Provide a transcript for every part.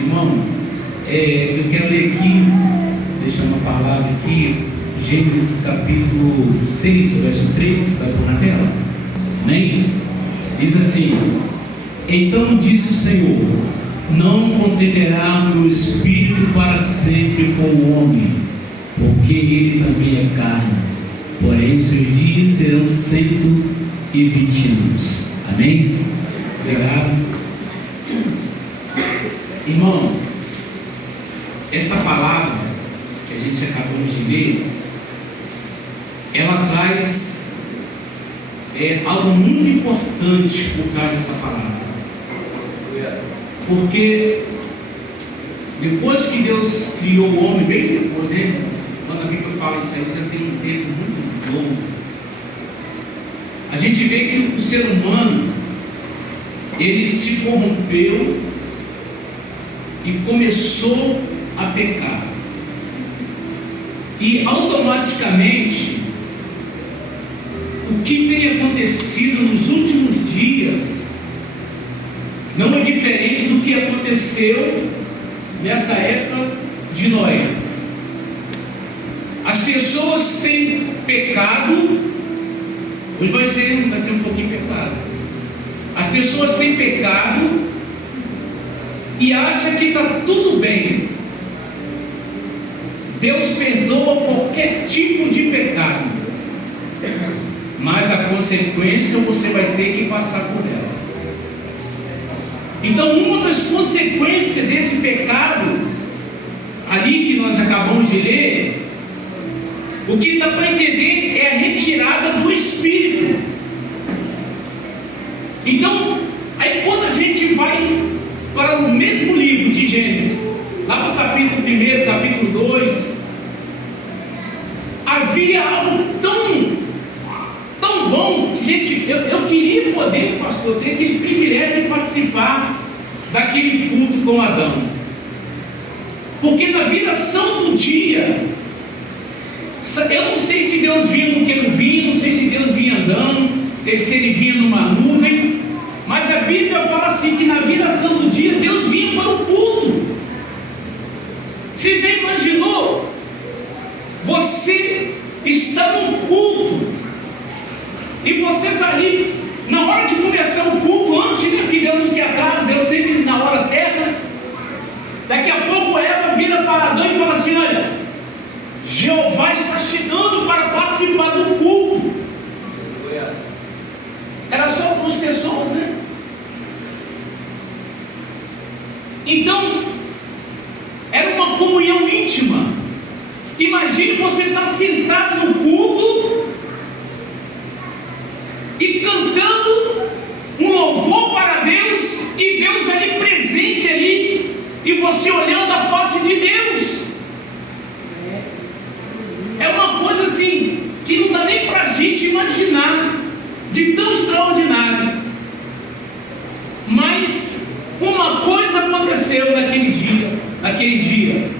Irmão, eu quero ler aqui, deixar uma palavra aqui, Gênesis capítulo 6, verso 3, está na tela? Amém? Diz assim: então disse o Senhor: não contenderá o meu espírito para sempre com o homem, porque ele também é carne, porém os seus dias serão 120 anos. Amém? Obrigado. Irmão, esta palavra que a gente acabou de ler, ela traz algo muito importante por trás dessa palavra. Porque depois que Deus criou o homem, bem depois, né? Quando a Bíblia fala isso aí, já tem um tempo muito longo. A gente vê que o ser humano, ele se corrompeu e começou a pecar. E automaticamente, o que tem acontecido nos últimos dias não é diferente do que aconteceu nessa época de Noé. As pessoas têm pecado. Hoje vai ser um pouquinho pesado. As pessoas têm pecado e acham que está tudo bem. Deus perdoa qualquer tipo de pecado, mas a consequência você vai ter que passar por ela. Então, uma das consequências desse pecado ali que nós acabamos de ler, o que dá para entender é a retirada do Espírito. Então, aí quando a gente vai para o mesmo livro de Gênesis, lá para o capítulo 1, capítulo 2, havia algo tão bom, gente, eu queria poder, pastor, ter aquele privilégio de participar daquele culto com Adão, porque na viração do dia, eu não sei se Deus vinha no querubim, não sei se Deus vinha andando, se ele vinha numa nuvem, mas a Bíblia fala assim, que na viração do dia, Deus vinha para o culto. Você já imaginou? Você está no culto, e você está ali, na hora de começar o culto, antes, né, que Deus não se atrasa, Deus sempre na hora certa. Daqui a pouco Eva vira para Adão e fala assim: olha, Jeová está chegando para participar do culto. Era só duas pessoas, né? Então, era uma comunhão íntima. Imagine você estar sentado no culto e cantando um louvor para Deus, e Deus ali presente ali, e você olhando a face de Deus. É uma coisa assim que não dá nem para a gente imaginar, de tão extraordinário. Mas uma coisa aconteceu naquele dia,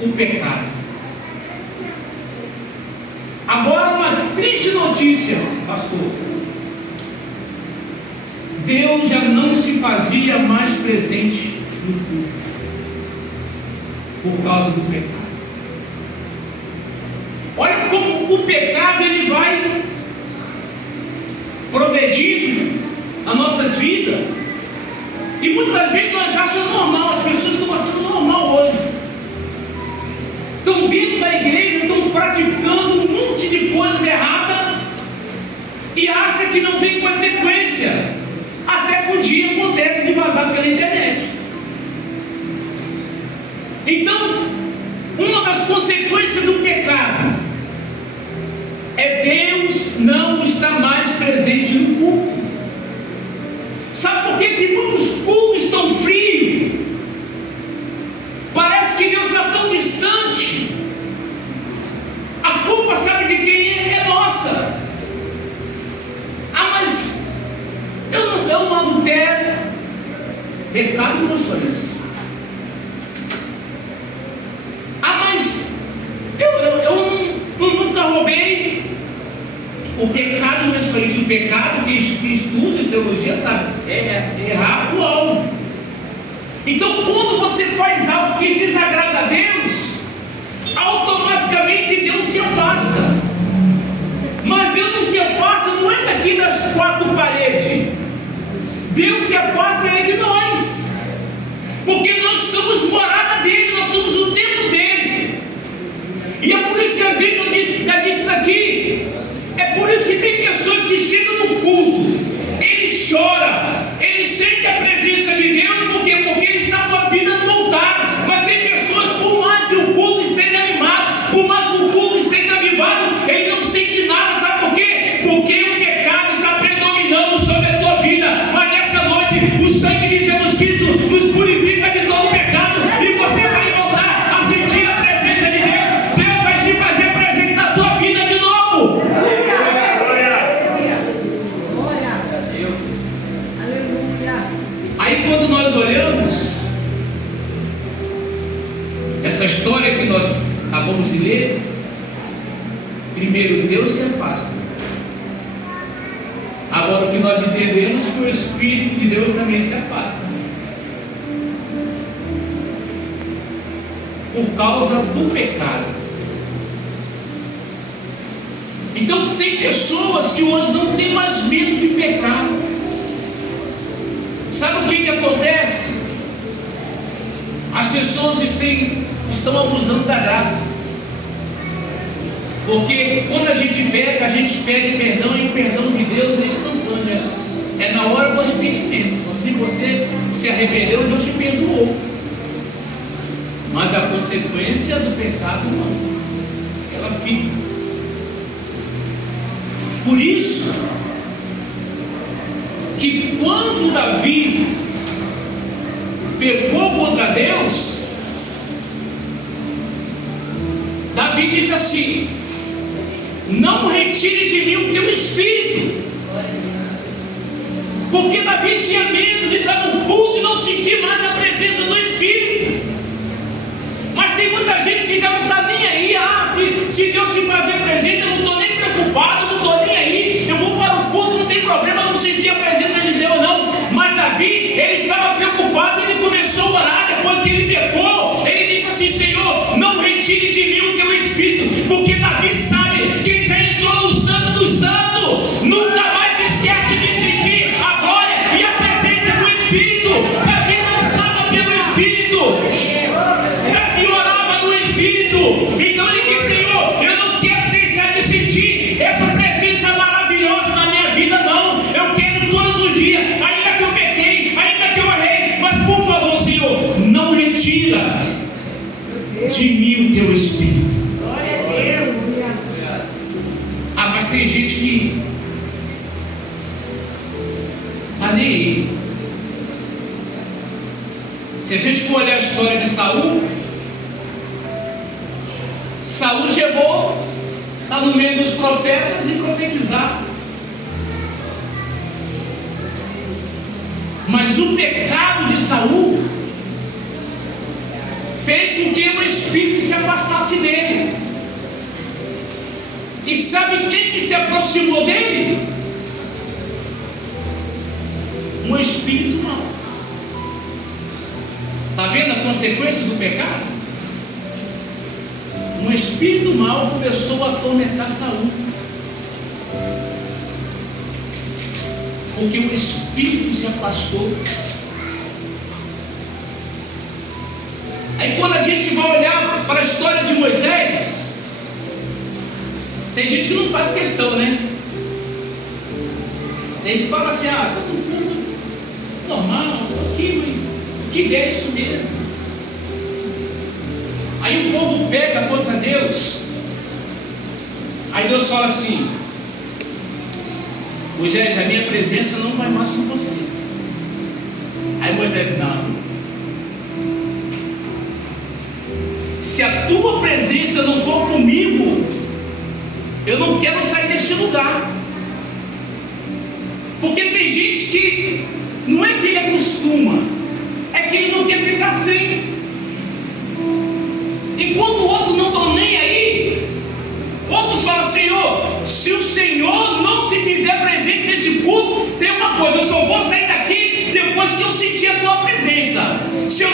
o pecado. Agora, uma triste notícia, pastor: Deus já não se fazia mais presente no culto por causa do pecado. Olha como o pecado ele vai progredindo nas nossas vidas, e muitas das vezes nós achamos normal. As pessoas estão achando normal hoje, estão dentro da igreja, estão praticando um monte de coisas erradas e acham que não tem consequência, até que um dia acontece de vazar pela internet. Então, uma das consequências do pecado é Deus não estar mais presente no culto. Sabe por que muitos cultos estão frios? Parece que Deus está tão distante. A culpa, sabe de quem é? É nossa. Ah, mas eu não adultero. Pecado não sou isso. Ah, mas eu nunca roubei. O pecado não é só isso. O pecado, que estuda em teologia sabe, é errar o alvo. Então, quando você faz algo que desagrada a Deus, automaticamente Deus se afasta. Mas Deus não se afasta, não é daqui das quatro paredes. Deus se afasta de nós, porque nós somos morada dele, nós somos o templo dele. E é por isso que às vezes eu já disse isso aqui. É por isso que tem pessoas que chegam no culto, ele chora, ele sente a presença de Deus, porque ele está com a vida no altar. Mas tem pessoas, por mais que o culto esteja animado, por mais que o culto esteja avivado, ele não sente nada. Sabe por quê? Porque o pecado está predominando sobre a tua vida. Mas nessa noite o sangue de Jesus Cristo nos purifica de todo pecado, e você vai voltar a sentir a presença de Deus. Deus vai se fazer presente na tua vida de novo. Aí quando nós olhamos essa história que nós acabamos de ler, primeiro Deus se afasta. Agora o que nós entendemos é que o Espírito de Deus também se afasta, por causa do pecado. Então tem pessoas que hoje não têm mais medo de pecar. Sabe o que acontece? As pessoas estão abusando da graça, porque quando a gente peca, a gente pede perdão, e o perdão de Deus é instantâneo, é na hora do arrependimento. Se você se arrependeu, Deus te perdoou, mas a consequência do pecado não, ela fica. Por isso que quando Davi pecou contra Deus, Davi disse assim: não retire de mim o teu espírito, porque Davi tinha medo de estar no culto e não sentir mais a presença do Espírito. Mas tem muita gente que já não está nem aí. Se Deus se fazer presente, eu não estou nem preocupado, não estou nem aí, eu vou para o culto, não tem problema, não sentir a presença de Deus não. Mas Davi, ele estava preocupado, ele começou a orar. Depois que ele pecou, ele disse assim: Senhor, não retire de mim o teu espírito, porque Davi sabe que ele já entrou no Santo dos Santos. Nunca mais te esquece de sentir a glória e a presença do Espírito. Davi dançava pelo Espírito, Davi orava no Espírito. Então ele disse: Senhor, eu não quero deixar de sentir essa presença maravilhosa na minha vida, não. Eu quero todos os dias, ainda que eu pequei, ainda que eu errei, mas por favor, Senhor, não retira de mim o teu Espírito. Glória a Deus. Ah, mas tem gente que está nem aí. Se a gente for olhar a história de Saul, Saul chegou, está no meio dos profetas e profetizava. Mas o pecado de Saul fez com que o Espírito se afastasse dele. E sabe quem que se aproximou dele? Um espírito mau. Está vendo a consequência do pecado? Um espírito mau começou a atormentar Saul, porque o Espírito se afastou. Aí quando a gente vai olhar para a história de Moisés, tem gente que não faz questão, né? Tem gente que fala assim: ah, todo mundo normal, que é isso mesmo. Aí o povo peca contra Deus. Aí Deus fala assim: Moisés, a minha presença não vai mais com você. Aí Moisés: não. Se a tua presença não for comigo, eu não quero sair desse lugar. Porque tem gente que não é que ele acostuma, é que ele não quer ficar sem. Enquanto outros não estão nem aí, outros falam: Senhor, se o Senhor não se fizer presente nesse culto, tem uma coisa, eu só vou sair daqui depois que eu sentir a tua presença. Se eu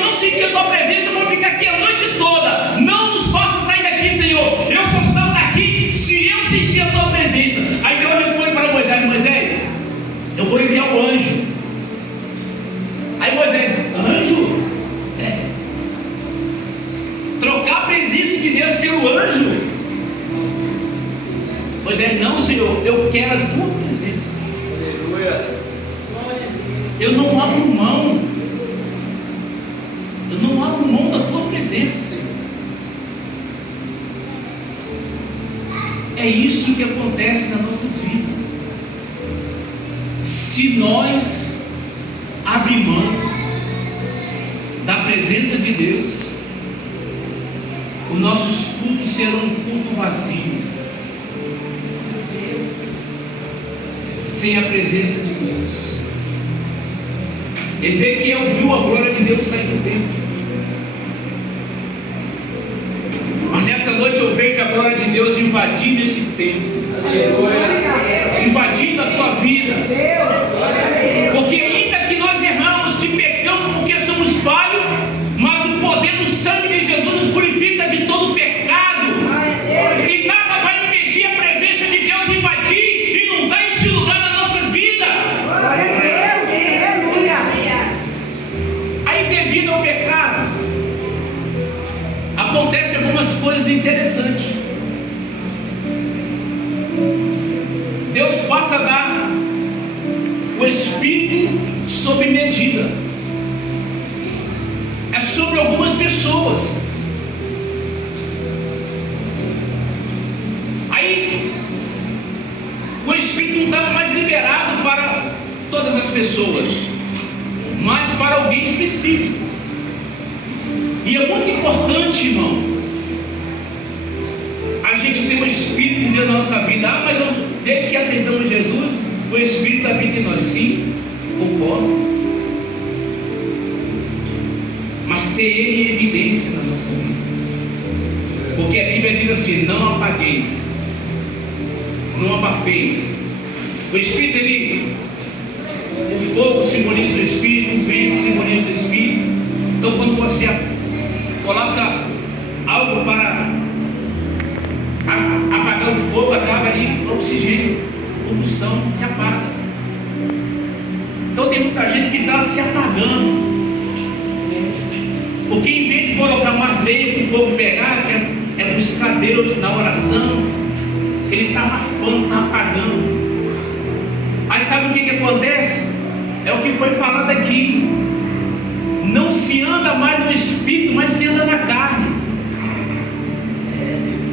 pelo anjo. Moisés: não, Senhor, eu quero a tua presença. Aleluia. Eu não abro mão. Eu não abro mão da tua presença, Senhor. É isso que acontece nas nossas vidas. Se nós abrir mão da presença de Deus, os nossos cultos serão um culto vazio, sem a presença de Deus. Ezequiel viu a glória de Deus sair do templo. Mas nessa noite eu vejo a glória de Deus invadindo esse templo. Aleluia. Invadindo a tua vida. Porque ainda que nós erramos, te pecamos porque somos falhos, mas o poder do sangue de Jesus nos purifica de todo pecado. E nada vai impedir a presença de Deus invadir e inundar este lugar nas nossas vidas. Aí, devido ao pecado, acontecem algumas coisas interessantes. Deus passa a dar o Espírito sob medida. É sobre algumas pessoas. Aí o Espírito não estava mais liberado para todas as pessoas, mas para alguém específico. E é muito importante, irmão, a gente ter o Espírito de Deus na nossa vida. Ah, mas desde que aceitamos Jesus, o Espírito habita em nós. Sim, concordo. Mas ter Ele em evidência na nossa vida. Porque a Bíblia diz assim: não apagueis, não abafeis. O Espírito, o fogo simboliza o Espírito, o vento simboliza o Espírito. Então, quando você coloca algo para apagar o fogo, acaba ali oxigênio, combustão, se apaga. Então tem muita gente que está se apagando, porque em vez de colocar mais lenha para o fogo pegar, é buscar Deus na oração, ele está abafando, está apagando. Aí sabe o que acontece? É o que foi falado aqui: não se anda mais no Espírito, mas se anda na carne.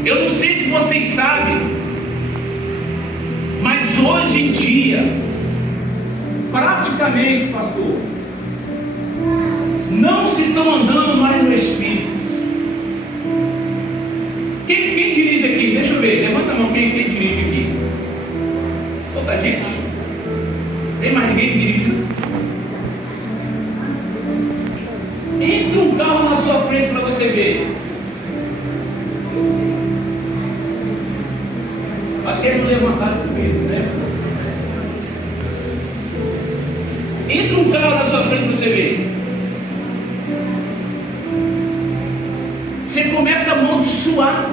Eu não sei se vocês sabem, mas hoje em dia, praticamente, pastor, não se estão andando mais no Espírito. Quem dirige aqui? Deixa eu ver, levanta a mão, quem dirige aqui? Pouca gente. Tem mais ninguém que dirige? Entre um carro na sua frente para você ver. Acho que eles não levantaram com medo, né? Entra um carro na sua frente para você ver. Você começa a amaldiçoar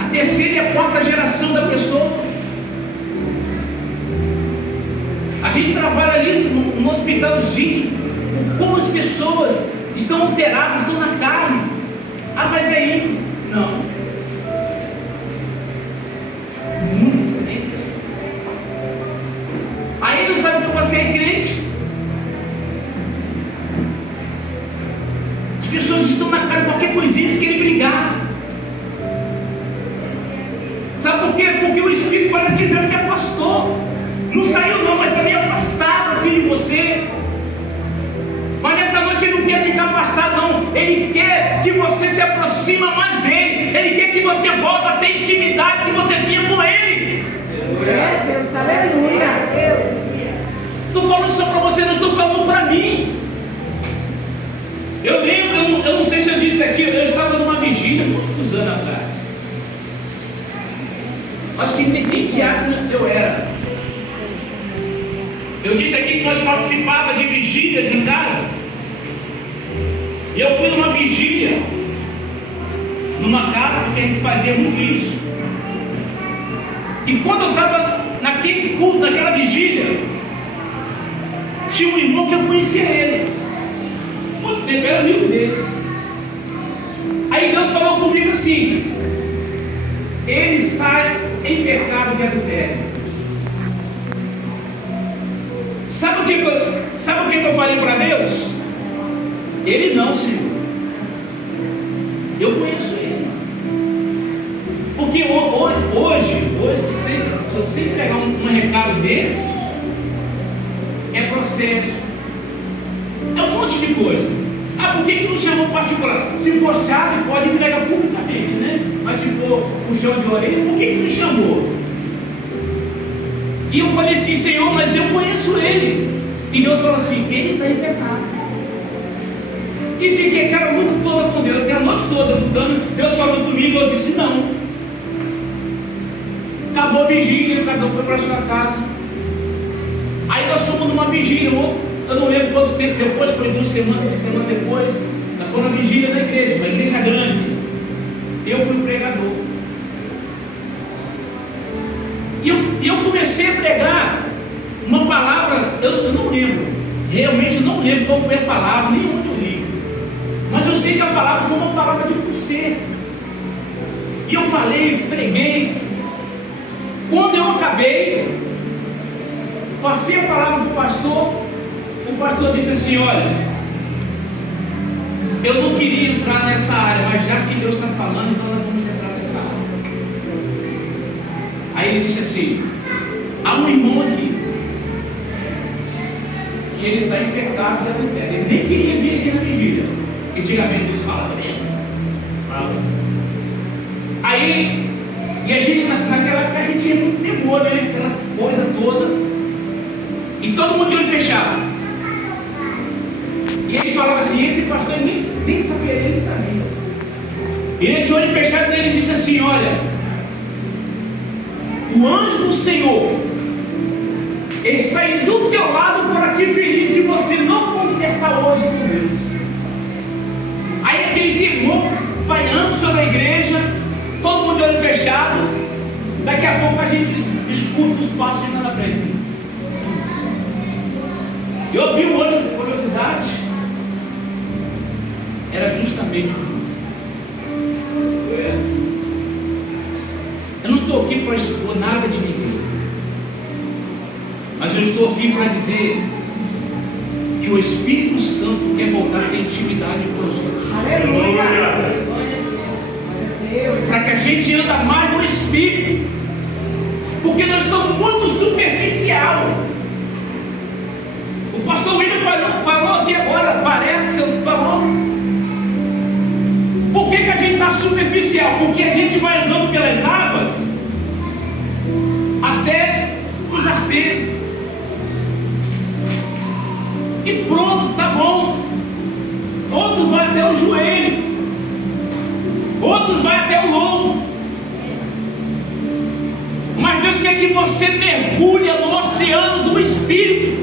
a terceira e a quarta geração da pessoa. A gente trabalha ali no hospital, gente, como as pessoas estão alteradas, estão na carne. Ah, mas é ímpio. Não. Muitos crentes. Aí não sabe que você é crente. As pessoas estão na carne, qualquer coisinha eles querem brigar. Sabe por quê? Porque o Espírito parece que já se afastou. Não saiu não, mas está meio afastado assim de você. Mas nessa noite ele não quer ficar afastado não. Ele quer que você se aproxime mais dele. Ele quer que você volte a ter intimidade que você tinha com ele. Deus, aleluia. Estou falando só para você, não estou falando para mim. Eu lembro, eu não sei se eu disse aqui, eu estava numa vigília muitos anos atrás. Acho que nem diácono eu era. Eu disse aqui que nós participávamos de vigílias em casa. E eu fui numa vigília, numa casa, porque a gente fazia muito isso. E quando eu estava naquele culto, naquela vigília, tinha um irmão que eu conhecia ele. Muito tempo, era amigo dele. Aí Deus falou comigo assim: ele está em pecado de adultério. Sabe o que eu falei para Deus? Ele não, Senhor. Eu conheço ele. Porque hoje se você entregar um recado desse, é processo, é um monte de coisa. Ah, por que não chamou particular? Se for chave, pode entregar publicamente, né? Mas se for puxão de orelha, por que não chamou? E eu falei assim, Senhor, mas eu conheço ele. E Deus falou assim, ele está em pecado. E fiquei aquela luta toda com Deus, aquela noite toda lutando. Deus falou comigo, eu disse não. Acabou a vigília, cada um foi para sua casa. Aí nós fomos numa vigília, eu não lembro quanto tempo depois, foi 2 semanas, 3 semanas depois. Nós fomos na vigília da igreja, uma igreja grande. Eu fui o pregador. E eu comecei a pregar uma palavra, eu não lembro, realmente eu não lembro qual foi a palavra, nem onde eu li. Mas eu sei que a palavra foi uma palavra de conserto. E eu falei, preguei. Quando eu acabei, passei a palavra para o pastor disse assim, olha, eu não queria entrar nessa área, mas já que Deus está falando, então nós vamos entrar nessa área. Aí ele disse assim, há um irmão aqui, que ele está em pecado de adultério. Ele nem queria vir aqui na vigília. Antigamente Deus falava mesmo. Aí, e a gente, naquela época, a gente tinha muito temor, né? Aquela coisa toda. E todo mundo de olho fechado. E ele falava assim, esse pastor nem sabia, ele nem sabia. E ele de olho fechado, ele disse assim, olha, o anjo do Senhor está aí do teu lado para te ferir se você não consertar hoje com Deus. Aí aquele temor pairando sobre a igreja, todo mundo de olho fechado. Daqui a pouco a gente escuta os passos indo na frente. Eu abri o olho de curiosidade, era justamente o eu não estou aqui para expor nada de ninguém, mas eu estou aqui para dizer que o Espírito Santo quer voltar a ter intimidade com a gente. Aleluia! Para que a gente anda mais no Espírito, porque nós estamos muito superficial. O pastor William falou aqui agora, parece, falou. Por que a gente está superficial? Porque a gente vai andando pelas águas até os arteiros. E pronto, tá bom. Outros vai até o joelho, outros vai até o lombo. Mas Deus quer que você mergulhe no oceano do Espírito.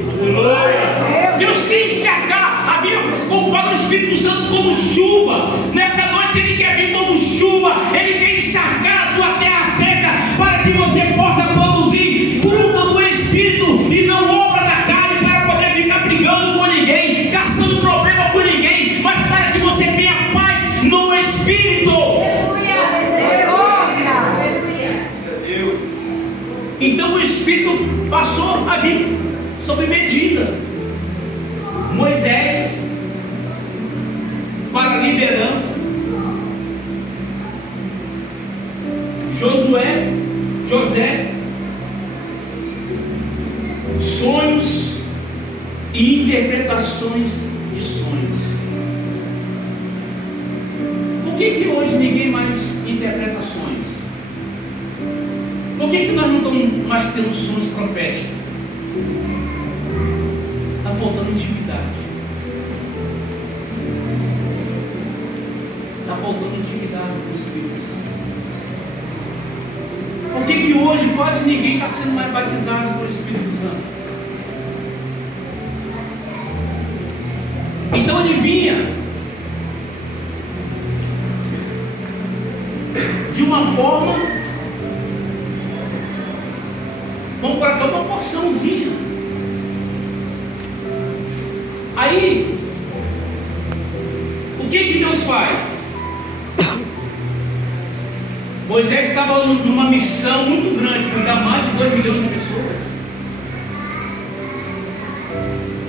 Deus quer enxergar. A Bíblia compara o Espírito Santo como chuva. Nessa noite Ele quer vir como chuva. Ele quer encharcar a tua terra seca, para que você possa produzir fruto do Espírito e não obra da carne, para poder ficar brigando com ninguém, caçando problema com ninguém, mas para que você tenha paz no Espírito. Então o Espírito passou a vir sob medida. Moisés para a liderança, José, sonhos e interpretações de sonhos. Por que hoje ninguém mais interpreta sonhos? Por que nós não estamos mais tendo sonhos proféticos? Está faltando intimidade. Está faltando intimidade com o Espírito Santo. Por que hoje quase ninguém está sendo mais batizado pelo Espírito Santo? Então ele vinha de uma forma, vamos colocar uma porçãozinha. Aí, o que Deus faz? Moisés estava numa missão muito grande, cuidar mais de 2 milhões de pessoas.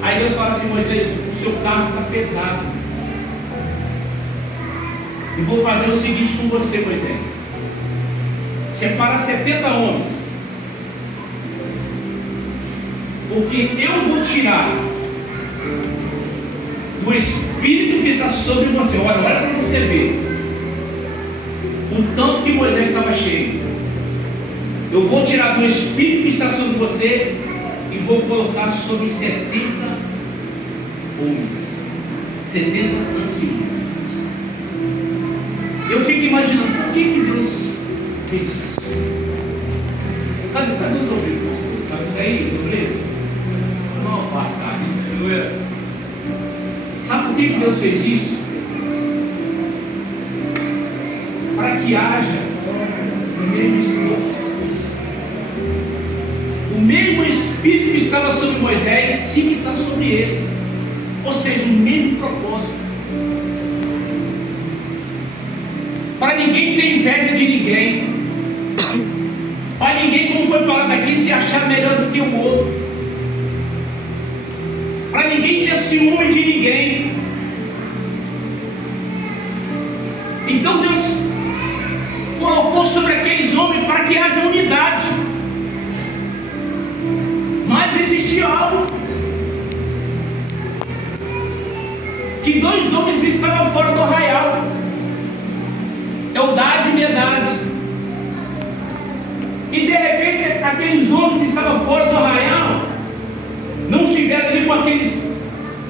Aí Deus fala assim: Moisés, o seu carro está pesado. Eu vou fazer o seguinte com você, Moisés: separa 70 homens, porque eu vou tirar o Espírito que está sobre você. Olha para você ver o tanto que Moisés estava cheio. Eu vou tirar do Espírito que está sobre você e vou colocar sobre 70 homens, 70 anciões. Eu fico imaginando, por que Deus fez isso? Cadê os obreiros? Está aí, os obreiros? Não, pastor. Sabe por que Deus fez isso? Para que haja o mesmo Espírito que estava sobre Moisés tinha que estar sobre eles, ou seja, o mesmo propósito, para ninguém ter inveja de ninguém, para ninguém, como foi falado aqui, se achar melhor do que o outro, para ninguém ter ciúme de ninguém. Então Deus colocou sobre aqueles homens para que haja unidade. Mas existia algo, que 2 homens estavam fora do arraial, Eldade e Medade. E de repente aqueles homens que estavam fora do arraial não estiveram ali com aqueles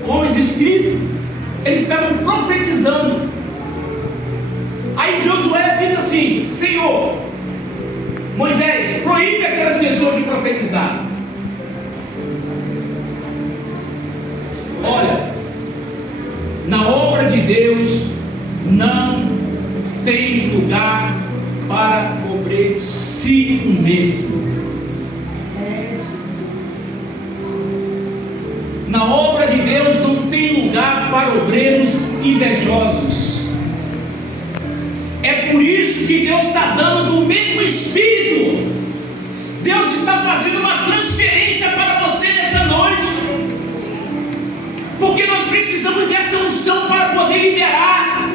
homens escritos, eles estavam profetizando. Aí Josué diz assim: Senhor, Moisés, proíbe aquelas pessoas de profetizar. Olha, na obra de Deus não tem lugar para obreiro ciumento. Na obra de Deus não tem lugar para obreiros invejosos. É por isso que Deus está dando do mesmo Espírito. Deus está fazendo uma transferência para você nesta noite, porque nós precisamos desta unção para poder liderar,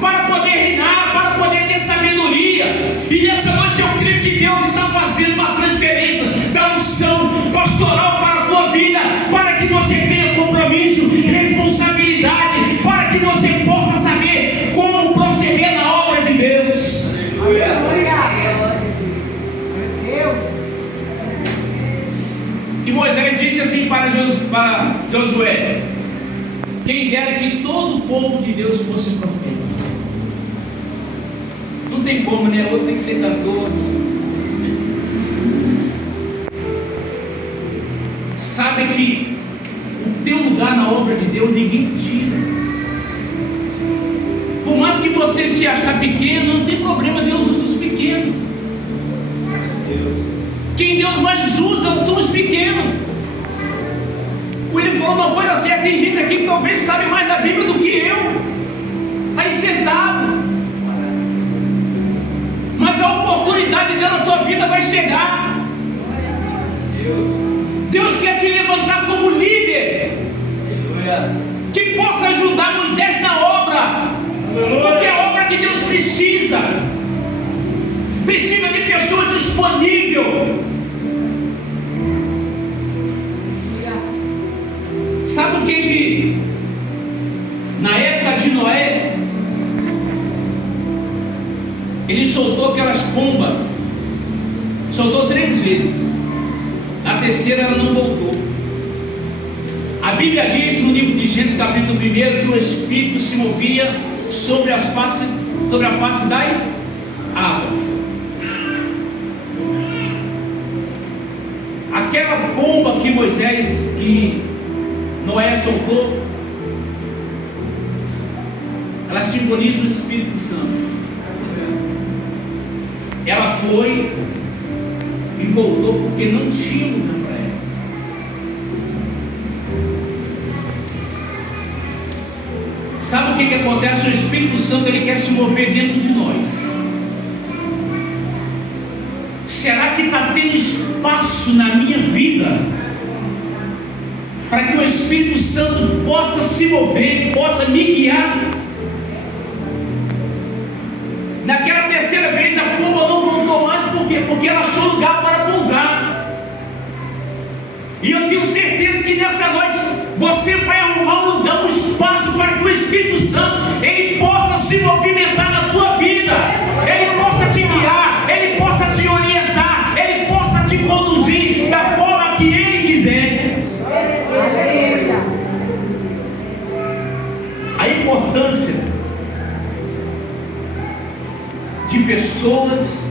para poder reinar, para poder ter sabedoria. E nessa noite eu creio que Deus está fazendo uma transferência da unção pastoral para a tua vida, para que você tenha compromisso, responsabilidade, para que você possa saber como proceder na obra de Deus. E Moisés disse assim para Josué: quem dera que todo o povo de Deus fosse profeta. Não tem como, né? Outro tem que ser todos. Sabe que o teu lugar na obra de Deus ninguém tira. Por mais que você se achar pequeno, não tem problema, Deus usa os pequenos. Quem Deus mais usa são os pequenos. Ele falou uma coisa certa: tem gente aqui que talvez sabe mais da Bíblia do que eu, está aí sentado, mas a oportunidade dela na tua vida vai chegar. Deus quer te levantar como líder, que possa ajudar Moisés na obra, porque a obra de Deus precisa de pessoas disponíveis. Sabe o que na época de Noé, ele soltou aquelas pombas, soltou 3 vezes, na terceira ela não voltou. A Bíblia diz no livro de Gênesis capítulo 1 que o Espírito se movia sobre a face das águas. Aquela pomba que Noé soltou, ela simboliza o Espírito Santo. Ela foi e voltou porque não tinha lugar para ela. Sabe o que acontece? O Espírito Santo, ele quer se mover dentro de nós. Será que está tendo espaço na minha vida para que o Espírito Santo possa se mover, possa me guiar? Naquela terceira vez a pomba não voltou mais, por quê? Porque ela achou lugar para pousar. E eu tenho certeza que nessa noite você vai arrumar um lugar, um espaço para que o Espírito Santo ele possa se movimentar na tua vida, ele possa te guiar, ele possa te orientar, ele possa te conduzir da forma que ele quiser. A importância de pessoas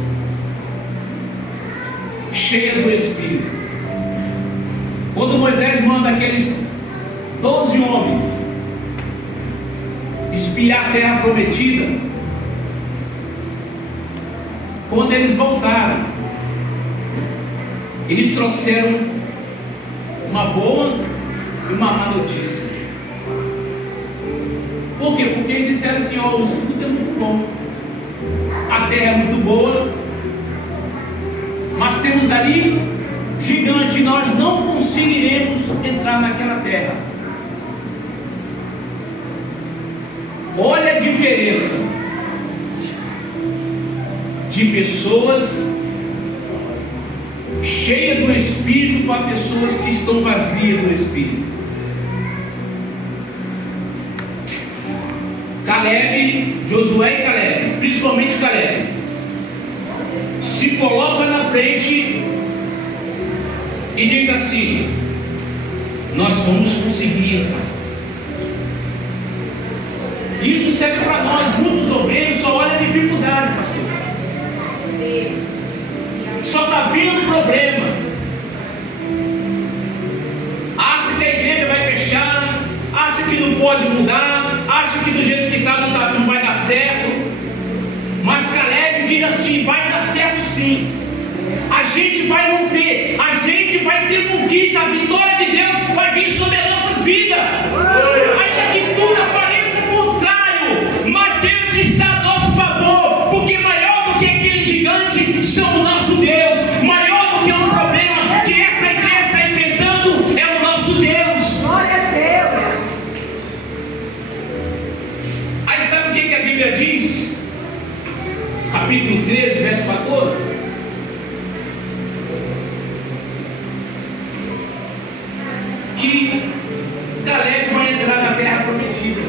cheias do Espírito. Quando Moisés manda aqueles 12 homens espiar a terra prometida, quando eles voltaram, eles trouxeram uma boa e uma má notícia. Por quê? Porque eles disseram assim: ó, o fruto é muito bom, a terra é muito boa, mas temos ali gigante, nós não conseguiremos entrar naquela terra. Olha a diferença de pessoas cheias do Espírito para pessoas que estão vazias do Espírito. Caleb, Josué e Caleb, principalmente Caleb, se coloca na frente e diz assim: nós vamos conseguir entrar. Isso serve para nós. Muitos obreiros só olham a dificuldade, pastor. Só está vendo problema. Acha que a igreja vai fechar, acha que não pode mudar, acha que do jeito que está não vai dar certo. Mas Caleb diz assim: vai dar certo sim. A gente vai romper, a gente vai ter conquista, a vitória de Deus vai vir sobre as nossas vidas. Ainda que tudo pareça contrário, mas Deus está a nosso favor, porque maior do que aquele gigante são o nosso Deus, maior do que o problema que essa igreja está enfrentando é o nosso Deus. Glória a Deus. Aí sabe o que a Bíblia diz? Capítulo 13, verso 14. Que Caleb vai entrar na terra prometida.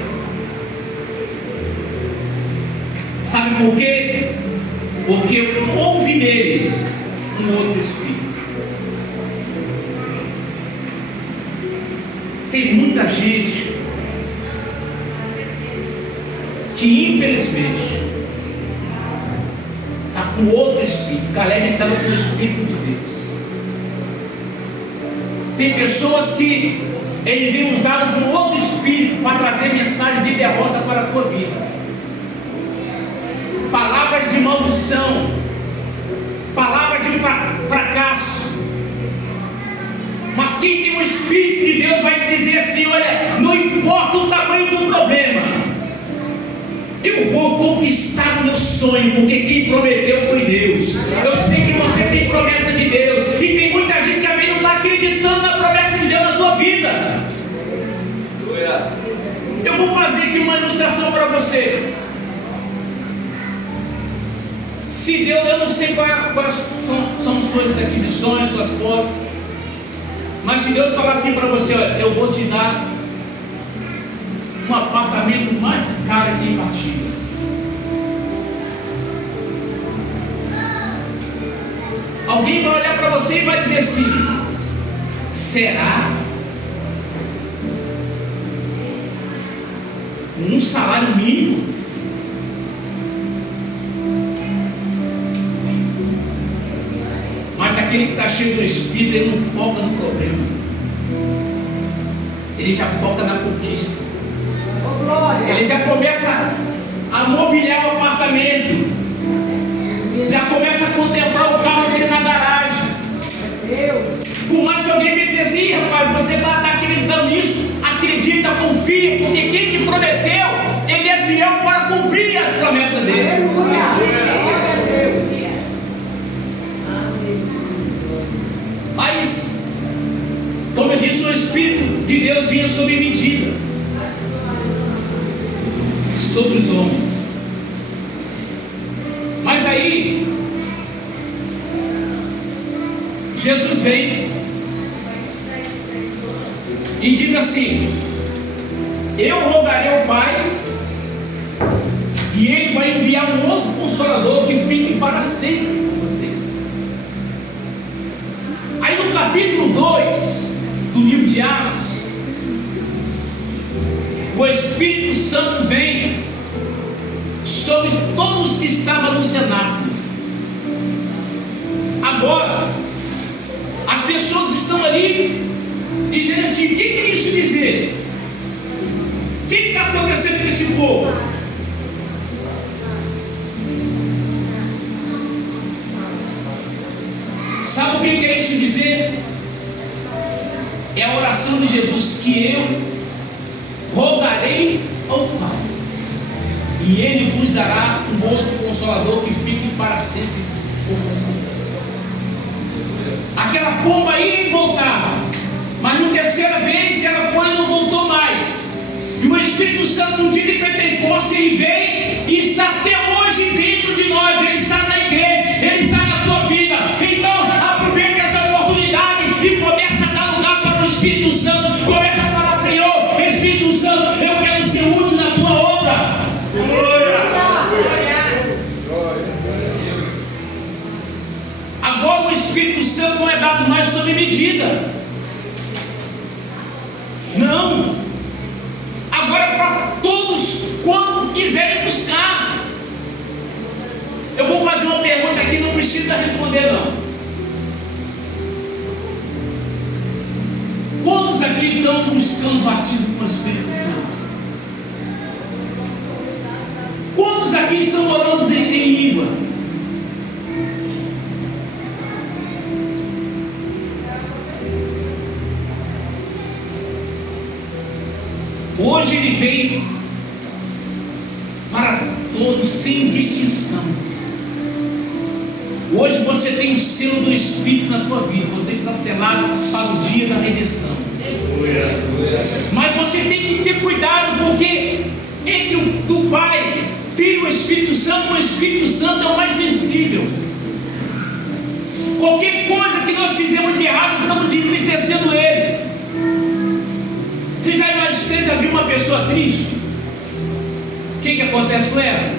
Sabe por quê? Porque houve nele um outro espírito. Tem muita gente que infelizmente está com outro espírito. Caleb estava com o Espírito de Deus. Tem pessoas que ele vem usado com outro espírito para trazer mensagem de derrota para a tua vida, palavras de maldição, palavras de fracasso. Mas quem tem o Espírito de Deus vai dizer assim: olha, não importa o tamanho do problema, eu vou conquistar o meu sonho, porque quem prometeu foi Deus. Eu sei que você tem promessa de Deus, e tem muita gente que também não está acreditando na promessa de Deus na tua vida. Eu vou fazer aqui uma ilustração para você. Se Deus, eu não sei quais são suas aquisições, suas posses, mas se Deus falar assim para você: olha, eu vou te dar um apartamento mais caro aqui em Partilha. Alguém vai olhar para você e vai dizer assim: será? Um salário mínimo? Mas aquele que está cheio do Espírito, ele não foca no problema, ele já foca na conquista. Ele já começa a mobiliar o apartamento, já começa a contemplar o carro dele na garagem. Por mais que alguém me diga assim: rapaz, você está acreditando nisso? Acredita, confia, porque quem te prometeu, ele é fiel para cumprir as promessas dele. isso o Espírito de Deus vinha sob medida sobre os homens. Mas aí Jesus vem e diz assim: eu rogarei ao Pai, e Ele vai enviar um outro Consolador que fique para sempre com vocês. Aí no capítulo 2 do livro de Atos, o Espírito Santo vem sobre todos que estavam no cenáculo. Agora, as pessoas estão ali dizendo assim: o que é isso dizer? O que está acontecendo com esse povo? Sabe o que é isso dizer? É a oração de Jesus, que eu rogarei ao Pai, e Ele vos dará um outro Consolador que fique para sempre com vocês. Aquela pomba ia e voltava, mas na terceira vez ela foi e não voltou mais. E o Espírito Santo no dia de Pentecostes ele vem e está até hoje dentro de nós. Ele está na igreja, Ele está na tua vida. Então aproveite essa oportunidade e começa a dar lugar para o Espírito Santo. Começa a falar: Senhor, Espírito Santo, eu quero ser útil na tua obra. Agora o Espírito Santo não é dado mais sob medida. Não. Agora é para todos quando quiserem buscar. Eu vou fazer uma pergunta aqui, não precisa responder não. Quantos aqui estão buscando batismo com o Espírito Santo? Quantos aqui estão orando em língua? Hoje ele vem para todos sem distinção. Hoje você tem o selo do Espírito na tua vida. Você está selado para o dia da redenção. Mas você tem que ter cuidado, porque entre o Pai, Filho e o Espírito Santo, o Espírito Santo é o mais sensível. Qualquer coisa que nós fizemos de errado, estamos entristecendo Ele. Você já viu uma pessoa triste? O que acontece com ela?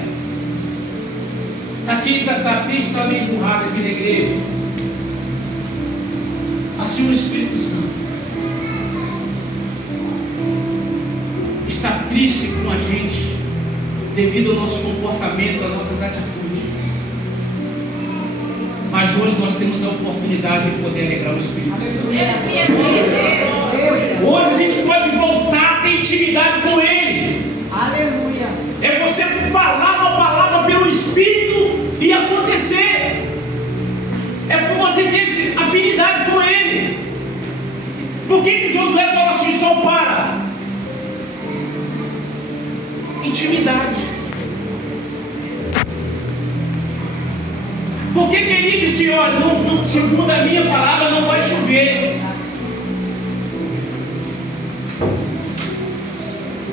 Está triste, está meio empurrado aqui na igreja. Assim o Espírito Santo está triste com a gente devido ao nosso comportamento, às nossas atitudes. Mas hoje nós temos a oportunidade de poder alegrar o Espírito Santo. Hoje a gente pode voltar a ter intimidade com Ele. Aleluia. É você falar uma palavra pelo Espírito e acontecer. É por você ter afinidade com Ele. Por que Josué falou assim: só para? Intimidade. Por que ele disse: olha, segundo a minha palavra não vai chover?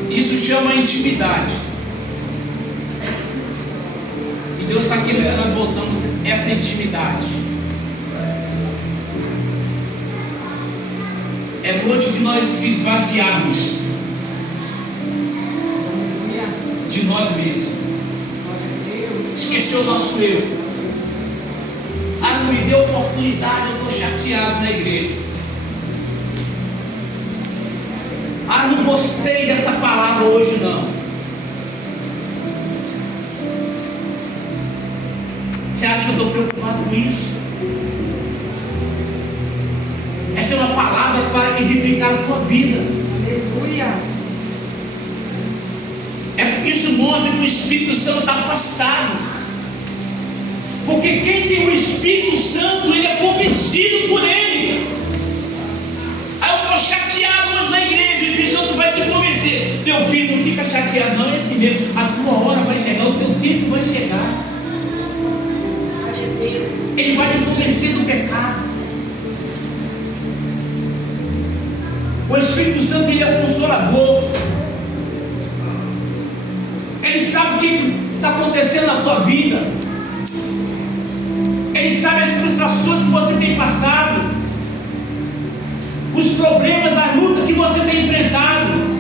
Isso chama intimidade. E Deus está querendo que nós voltamos essa intimidade. É noite de nós se esvaziarmos de nós mesmos. Esqueceu o nosso eu. Ah, não me deu oportunidade, eu estou chateado na igreja. Ah, não gostei dessa palavra hoje não. Você acha que eu estou preocupado com isso? Essa é uma palavra para edificar a tua vida. Aleluia. É porque isso mostra que o Espírito Santo está afastado. Porque quem tem o Espírito Santo, ele é convencido por ele. Aí eu estou chateado hoje na igreja. O Espírito Santo vai te convencer. Teu filho, não fica chateado não, é assim mesmo. A tua hora vai chegar, o teu tempo vai chegar. Ele vai te convencer do pecado. O Espírito Santo, ele é o consolador. Ele sabe o que está acontecendo na tua vida. Ele sabe as frustrações que você tem passado, os problemas, as lutas que você tem enfrentado.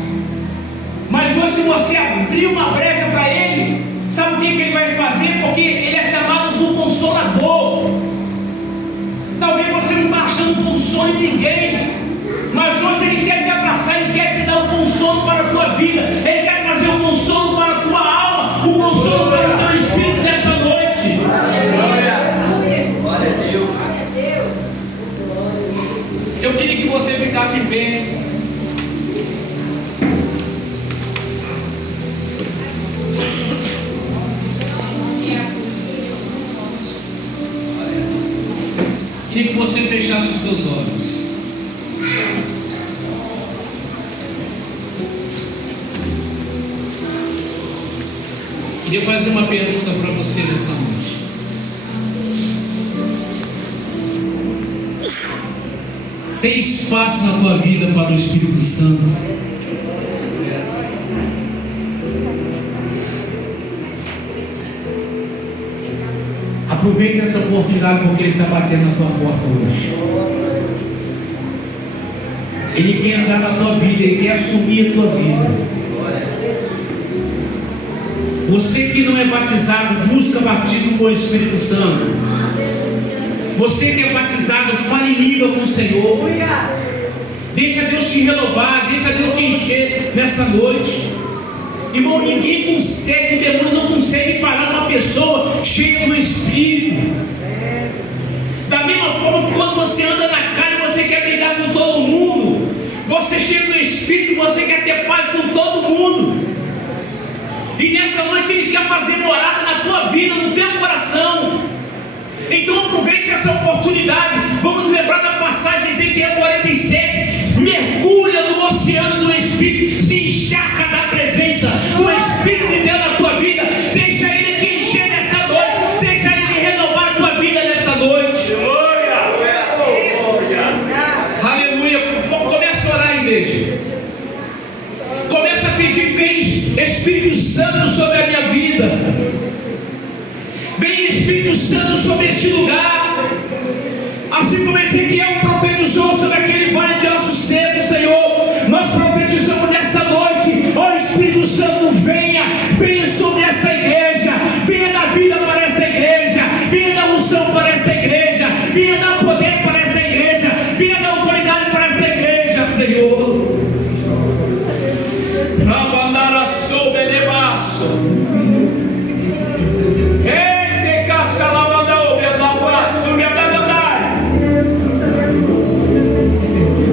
Mas hoje, se você abrir uma brecha para Ele, sabe o que Ele vai fazer? Porque Ele é chamado do Consolador. Talvez você não está achando consolo em ninguém, mas hoje Ele quer te abraçar, Ele quer te dar um consolo para a tua vida, Ele quer trazer um consolo para a tua alma, um consolo para o teu espírito nesta noite. Glória a Deus. Eu queria que você ficasse em pé. Queria que você fechasse os seus olhos. Queria fazer uma pergunta para você nessa noite. Tem espaço na tua vida para o Espírito Santo? Aproveite essa oportunidade, porque Ele está batendo na tua porta hoje. Ele quer entrar na tua vida, Ele quer assumir a tua vida. Você que não é batizado, busca batismo com o Espírito Santo. Você que é batizado, fale em língua com o Senhor. Deixa Deus te renovar, deixa Deus te encher nessa noite. Irmão, ninguém consegue, o demônio não consegue parar uma pessoa cheia do Espírito. Da mesma forma que quando você anda na carne, você quer brigar com todo mundo. Você cheio do Espírito, você quer ter paz com todo mundo. E nessa noite Ele quer fazer morada na tua vida, no teu coração. Então aproveite essa oportunidade. Vamos lembrar da passagem de Ezequiel 47. Mergulha no oceano do Espírito, se encharca da presença do Espírito de Deus na tua vida. Deixa Ele te encher nesta noite, deixa Ele renovar a tua vida nesta noite. Aleluia. Começa a orar, igreja. Começa a pedir: vem Espírito Santo sobre a minha vida. Vem Espírito Santo sobre este lugar. Assim como Ezequiel profetizou sobre aquele vale de ossos secos, Senhor, nós profetizamos nessa noite: ó Espírito Santo, venha sobre esta igreja, venha dar vida para esta igreja, venha dar unção para esta igreja, venha dar poder para esta igreja, venha dar autoridade para esta igreja, Senhor.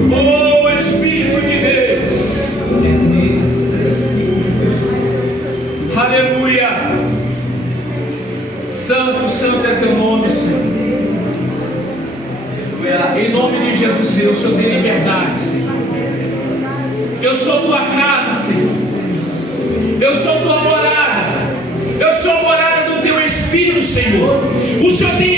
Oh Espírito de Deus, aleluia. Santo, santo é teu nome, Senhor. Em nome de Jesus, Senhor, o Senhor tem liberdade, Senhor. Eu sou tua casa, Senhor. Eu sou tua morada. Eu sou a morada do teu Espírito, Senhor. O Senhor tem